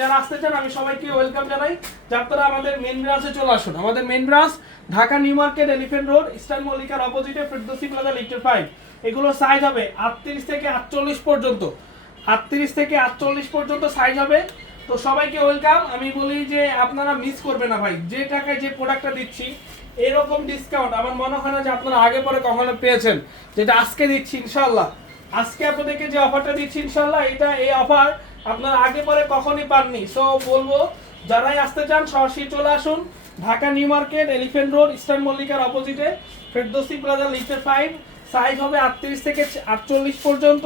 যারা আসতে চান আমি সবাইকে ওয়েলকাম জানাই। আপনারা আমাদের মেইন ব্রাঞ্চে চলে আসুন। আমাদের main branch Dhaka New Market, Elephant Road, Eastern মল্লিকার অপোজিটে, ফেরদৌসি প্লাজা, লিফটের 5। এগুলো সাইজ হবে 38 থেকে 48 পর্যন্ত, 38 থেকে 48 পর্যন্ত সাইজ হবে। তো সবাইকে ওয়েলকাম। আমি বলি যে আপনারা মিস করবেন না ভাই, যে টাকায় যে প্রোডাক্টটা দিচ্ছি এরকম ডিসকাউন্ট আমার মনে হয় না যে আপনারা আগে পরে কখনো পেয়েছেন, যেটা আজকে দিচ্ছি ইনশাআল্লাহ। আজকে আপনাদেরকে যে অফারটা দিচ্ছি ইনশাআল্লাহ, এই অফার আপনারা আগে পরে কখনই পাননি। সো বলবো যারাই আসতে চান সরাসরি চলে আসুন Dhaka New Market, Elephant Road, Eastern মল্লিকার অপোজিটে, ফেরদৌসি প্লাজা, লিফটের 5। সাইজ হবে 38 থেকে 48 পর্যন্ত।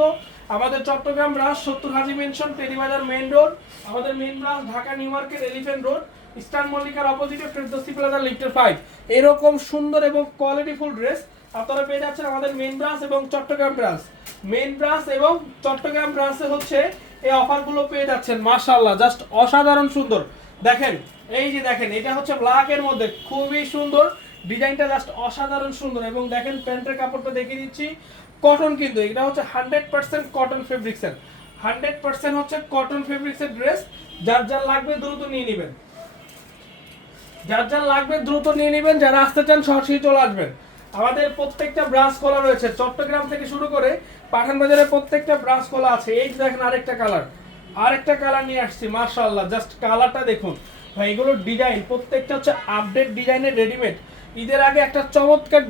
আমাদের Chittagong branch 70 Haji Mansion, Teribazar Main Road. আমাদের main branch Dhaka New Market, Elephant Road, Eastern মল্লিকার অপোজিটে, ফেরদৌসি প্লাজা, লিফটের 5। এরকম সুন্দর এবং কোয়ালিটিফুল ড্রেস আপনারা পেয়ে যাচ্ছেন আমাদের মেইন ব্রাঞ্চ এবং চট্টগ্রাম ব্রাঞ্চ। মেইন ব্রাঞ্চ এবং চট্টগ্রাম ব্রাঞ্চে হচ্ছে এই অফারগুলো পেয়ে যাচ্ছেন। মাশাআল্লাহ, জাস্ট অসাধারণ সুন্দর। দেখেন, এই যে দেখেন, এটা হচ্ছে ব্ল্যাক এর মধ্যে খুবই সুন্দর ডিজাইনটা, জাস্ট অসাধারণ সুন্দর। এবং দেখেন প্যান্টের কাপড়টা দেখিয়ে দিচ্ছি, কটন, কিন্তু এটা হচ্ছে 100% কটন ফেব্রিক্সের, 100% হচ্ছে কটন ফেব্রিক্সের ড্রেস। যার যার লাগবে দ্রুত নিয়ে নেবেন, যার যার লাগবে দ্রুত নিয়ে নেবেন। যারা আসতে চান সরাসরি চলে আসবেন। আমাদের প্রত্যেকটা ব্রাঞ্চ খোলা রয়েছে, চট্টগ্রাম থেকে শুরু করে পাঠান বাজারে প্রত্যেকটা ব্রাঞ্চ খোলা আছে। এই যে দেখেন আরেকটা কালার নিয়ে আসছি। মাশাআল্লাহ, জাস্ট কালারটা দেখুন ভাই। এগুলোর ডিজাইন প্রত্যেকটা হচ্ছে আপডেট ডিজাইনের রেডিমেড। ঈদের আগে একটা চমৎকার